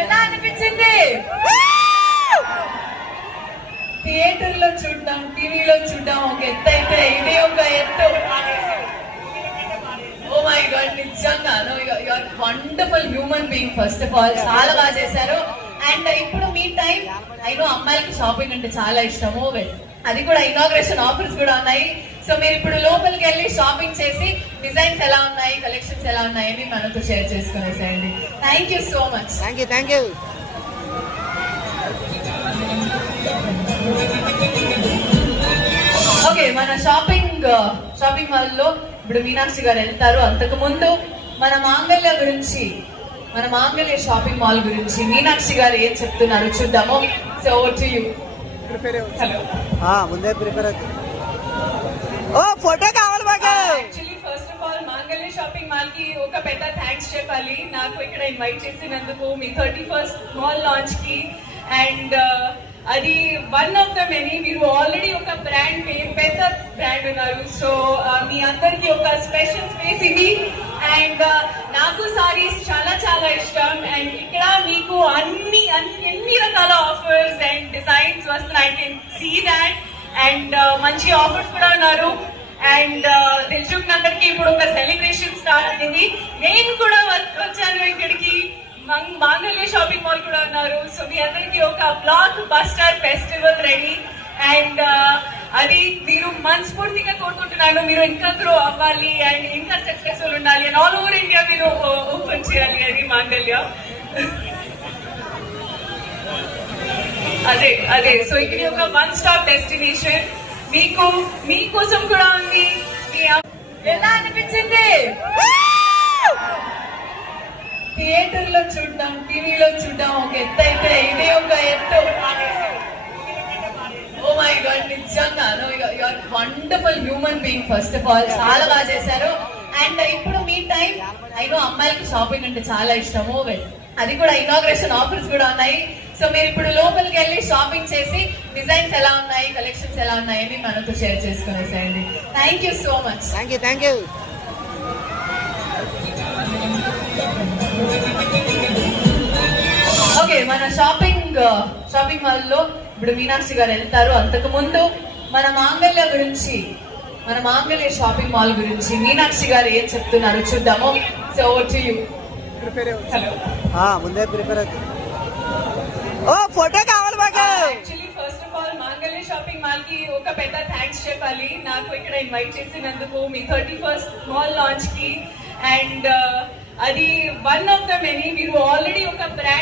ఎలా అనిపించింది? థియేటర్ లో చూడడం, టీవీలో చూడడం ఒక ఎత్తు అయితే ఇది ఒక ఎత్తు. ఓ మై గాడ్, నిజంగా you're wonderful human being. First of all చాలా బాగా చేశారు. అండ్ ఇప్పుడు మీ టైం, అయినో అమ్మాయిలకి షాపింగ్ అంటే చాలా ఇష్టము, అది కూడా ఇనాగ్రేషన్ ఆఫర్స్ కూడా ఉన్నాయి. సో మీరు ఇప్పుడు లోపలికి వెళ్ళి షాపింగ్ చేసి డిజైన్స్ ఎలా ఉన్నాయి, కలెక్షన్స్ ఎలా ఉన్నాయని మనతో షేర్ చేసుకునేసేయండి. Thank you so much. Thank you. Okay, మన షాపింగ్ మాల్ లో ఇప్పుడు మీనాక్షి గారు వెళ్తారు. అంతకు ముందు మన మాంగళ్య షాపింగ్ మాల్ గురించి మీనాక్షి గారు ఏం చెప్తున్నారు చూద్దాము. So to you. హలో, ముందే ప్రిపేర్ ఫోటో కావాలి మాకు. యాక్చువల్లీ ఫస్ట్ ఆఫ్ ఆల్ మాంగళ్య షాపింగ్ మాల్ కి ఒక పెద్ద థ్యాంక్స్ చెప్పాలి. నాకు ఇక్కడ ఇన్వైట్ చేసినందుకు, మీ 31st మాల్ లాంచ్ కి. అండ్ అది వన్ ఆఫ్ ద మెనీ. మీరు ఆల్రెడీ ఒక బ్రాండ్, పెద్ద బ్రాండ్ ఉన్నారు. సో మీ అందరికి ఒక స్పెషల్ స్పేస్ ఇది. అండ్ నాకు సారీస్ చాలా చాలా ఇష్టం. అండ్ ఇక్కడ మీకు ఎన్ని రకాల ఆఫర్స్ అండ్ డిజైన్స్ వస్తున్నాయి. I can see that. And మంచి ఆఫర్స్ కూడా ఉన్నారు. అండ్ దిల్సుఖ్ అందరికి ఇప్పుడు ఒక సెలబ్రేషన్ స్టార్ట్ అయింది. నేను కూడా వచ్చాను ఇక్కడికి. మాంగళ్య షాపింగ్ మాల్ కూడా ఉన్నారు. సో మీ అందరికి ఒక block buster festival ready. And అది మీరు మనస్ఫూర్తిగా కోరుకుంటున్నాను. మీరు ఇంకా గ్రో అవ్వాలి అండ్ ఇంకా సక్సెస్ఫుల్ ఉండాలి అండ్ ఆల్ ఓవర్ ఇండియా మీరు ఓపెన్ చేయాలి. అది మాంగళ్య. అదే సో ఇక్కడ ఒక వన్ స్టాప్ డెస్టినేషన్ మీకోసం కూడా ఉంది. ఎలా అనిపించింది? థియేటర్ లో చూడడం, టీవీలో చూడడం ఒక ఎత్తు అయితే ఇది ఒక ఎత్తు. ఓ మై గాడ్, నిజంగా you're wonderful human being. First of all చాలా బాగా చేశారు. అండ్ ఇప్పుడు మీ టైం, అయినో అమ్మాయిలకి షాపింగ్ అంటే చాలా ఇష్టము, అది కూడా ఇనాగ్రేషన్ ఆఫర్స్ కూడా ఉన్నాయి. సో మీరు ఇప్పుడు లోపలికి వెళ్ళి షాపింగ్ చేసి డిజైన్స్ ఎలా ఉన్నాయి, కలెక్షన్స్ ఎలా ఉన్నాయని మనతో షేర్ చేసుకునేసేయండి. Thank you so much. Thank you. Okay, మన షాపింగ్ మాల్ లో ఇప్పుడు మీనాక్షి గారు వెళ్తారు. అంతకు ముందు మన మాంగళ్య షాపింగ్ మాల్ గురించి మీనాక్షి గారు ఏం చెప్తున్నారు చూద్దాము. So to you. హలో, ముందే ప్రిపేర్ ఫోటో కావాలి మాకు. యాక్చువల్లీ ఫస్ట్ ఆఫ్ ఆల్ మాంగళ్య షాపింగ్ మాల్ కి ఒక పెద్ద థ్యాంక్స్ చెప్పాలి. నాకు ఇక్కడ ఇన్వైట్ చేసినందుకు, మీ 31st మాల్ లాంచ్ కి. అండ్ అది వన్ ఆఫ్ ద మెనీ. మీరు ఆల్రెడీ ఒక బ్రాండ్